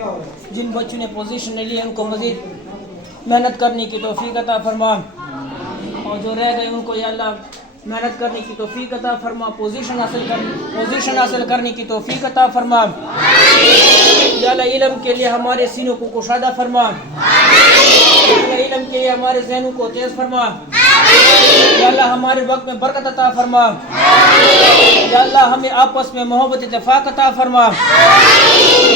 جن بچوں نے پوزیشن لی ہے ان کو مزید محنت کرنے کی توفیق عطا فرما، اور جو رہ گئے ان کو یا اللہ محنت کرنے کی توفیق عطا فرما، پوزیشن حاصل کرنے کی توفیق عطا فرما، یا اللہ علم کے لیے ہمارے سینوں کو کشادہ فرما، علم کے لیے ہمارے ذہنوں کو تیز فرما، یا اللہ ہمارے وقت میں برکت عطا فرما، یا اللہ ہمیں آپس میں محبت اتفاق عطا فرما،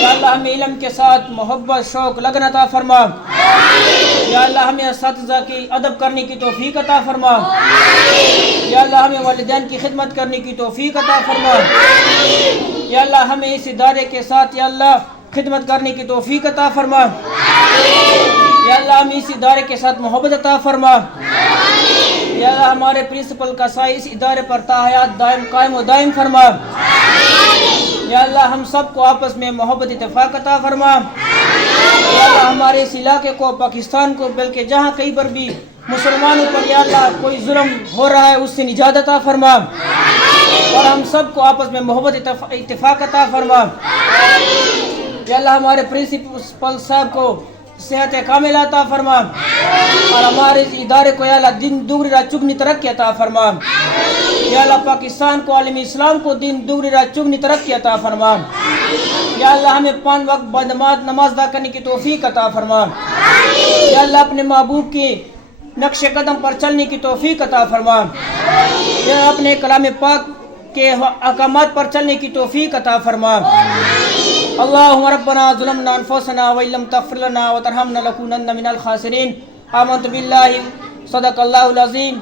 یا اللہ ہمیں علم کے ساتھ محبت شوق لگن عطا فرما، یا اللہ ہمیں اساتذہ کی ادب کرنے کی توفیق عطا فرما، یا اللہ ہمیں والدین کی خدمت کرنے کی توفیق عطا فرما، یا اللہ ہمیں اس ادارے کے ساتھ یا اللہ خدمت کرنے کی توفیق عطا فرما، یا اللہ ہمیں اس ادارے کے ساتھ محبت عطا فرما، یا اللہ ہمارے پرنسپل کا سایہ اس ادارے پر تا حیات دائم قائم و دائم فرما، یا اللہ ہم سب کو آپس میں محبت اتفاق عطا فرما، یا اللہ ہمارے اس علاقے کو پاکستان کو بلکہ جہاں کہیں پر بھی مسلمانوں پر یا اللہ کوئی ظلم ہو رہا ہے اس سے نجات عطا فرما، اور ہم سب کو آپس میں محبت اتفاق عطا فرما، یا اللہ ہمارے پرنسپل صاحب کو صحت کامل عطا فرما، اور ہمارے اس ادارے کو یا اللہ دین دوگنی رات چگنی ترقی عطا فرما، یا اللہ پاکستان کو عالم اسلام کو دین دوگنی رات چگنی ترقی عطا فرما، یا اللہ ہمیں 5 وقت بعد نماز ادا کرنے کی توفیق عطا فرما، یا اللہ اپنے محبوب کے نقش قدم پر چلنے کی توفیق عطا فرما، یا اپنے کلام پاک کے احکامات پر چلنے کی توفیق عطا فرما۔ اللہم ربنا ظلمنا انفسنا وإن لم تغفر لنا وترحمنا لنكونن من الخاسرین۔ آمنت باللہ صدق اللہ العظیم۔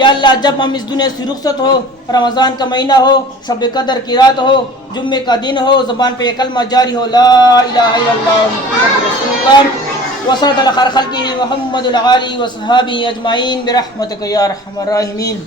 یا اللہ جب ہم اس دنیا سے رخصت ہو، رمضان کا مہینہ ہو، شب قدر کی رات ہو، جمعے کا دن ہو، زبان پہ یہ کلمہ جاری ہو لا الہ الا اللہ محمد رسول اللہ وصلی اللہ علی خیر خلقہ محمد العالی وصحابہ اجمعین برحمتک یا ارحم الراحمین۔